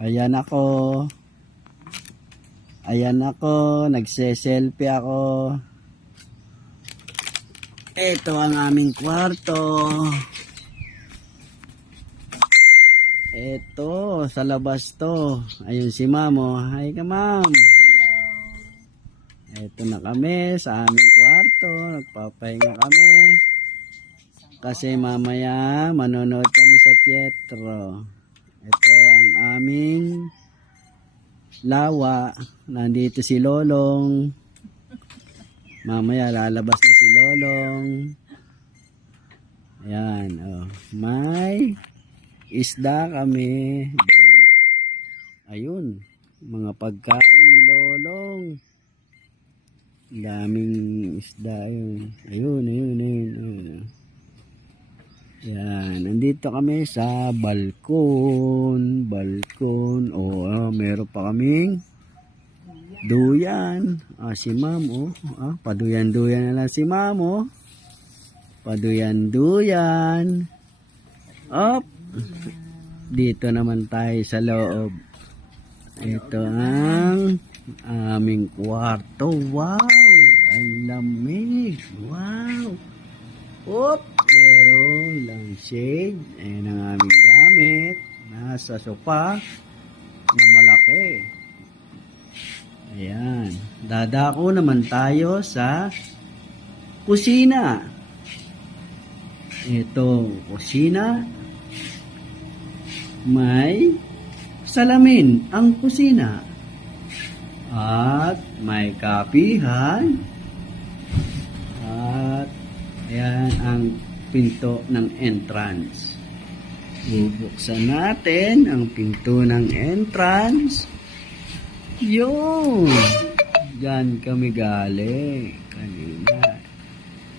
Ayan ako. Ayan ako. Nagse-selfie ako. Ito ang aming kwarto. Ito, sa labas to. Ayun si Mamo. Hi ka, Ma'am. Ito na kami sa aming kwarto. Nagpapahinga kami. Kasi mamaya manonood kami sa teatro. Ito ang aming lawa. Nandito si Lolong. Mamaya lalabas na si Lolong. Ayan. Oh. May isda kami doon. Ayun. Mga pagkain ni Lolong. Daming isda yun. Ayun. Yan, nandito kami sa balkon. Meron pa kaming duyan. Si Ma'am, paduyan-duyan na lang si Ma'am, Paduyan-duyan. Dito naman tayo sa loob. Ito ang aming kwarto. Wow! Ang lamig. Wow! Meron lang shade. Ayan ang aming gamit. Nasa sofa na malaki. Ayan. Dadako naman tayo sa kusina. Ito, kusina. May salamin ang kusina. At may kapihan. At ayan ang pinto ng entrance. Bubuksan natin ang pinto ng entrance. Yun! Diyan kami galing kanina.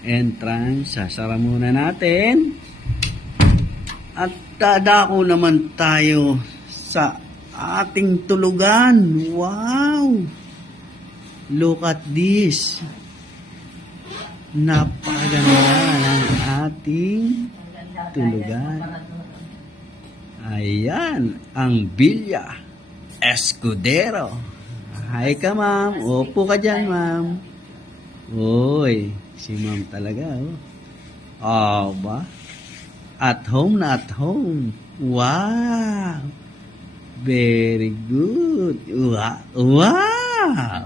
Entrance, sasara muna natin. At dadako naman tayo sa ating tulugan. Wow! Look at this. Napakaganda ng ating tulugan. Ayan, ang Villa Escudero. Hi ka, Ma'am. Upo ka dyan, Ma'am. Uy, si Ma'am talaga, ba? At home na at home. Wow! Very good. Wow!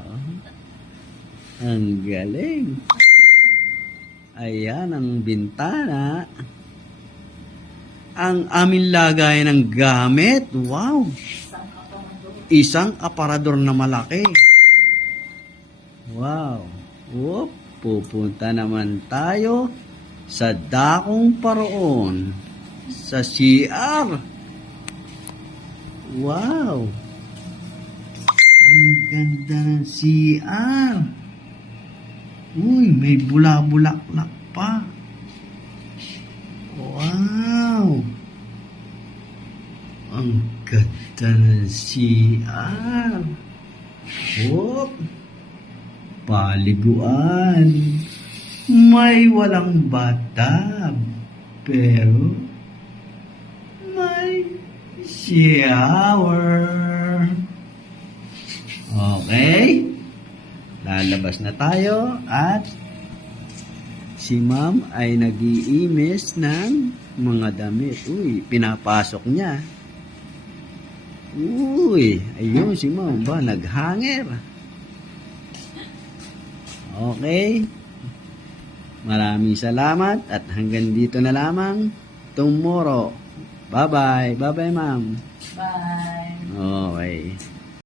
Ang galing. Ayan ang bintana. Ang aming lagay ng gamit. Wow! Isang aparador na malaki. Wow! Pupunta naman tayo sa dakong paroon. Sa CR. Wow! Ang ganda ng CR. Uy, may bula-bulaklak pa. Wow! Ang ganda ng CR. Paliguan. May walang bathtub. Pero may shower. Okay? Lalabas na tayo at si Ma'am ay nag-iimis ng mga damit. Uy, pinapasok niya. Uy, ayun si Ma'am ba, naghanger. Okay. Maraming salamat at hanggang dito na lamang tomorrow. Bye-bye. Bye-bye, Ma'am. Bye. Okay.